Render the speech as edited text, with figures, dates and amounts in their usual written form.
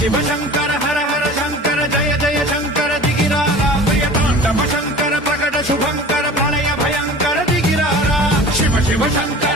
शिव शंकर हर हर शंकर जय जय शंकर दिगिरारा प्रियतांडव शंकर प्रकट शुभंकर प्रणय भयंकर दिगिरारा शिव शिव शंकर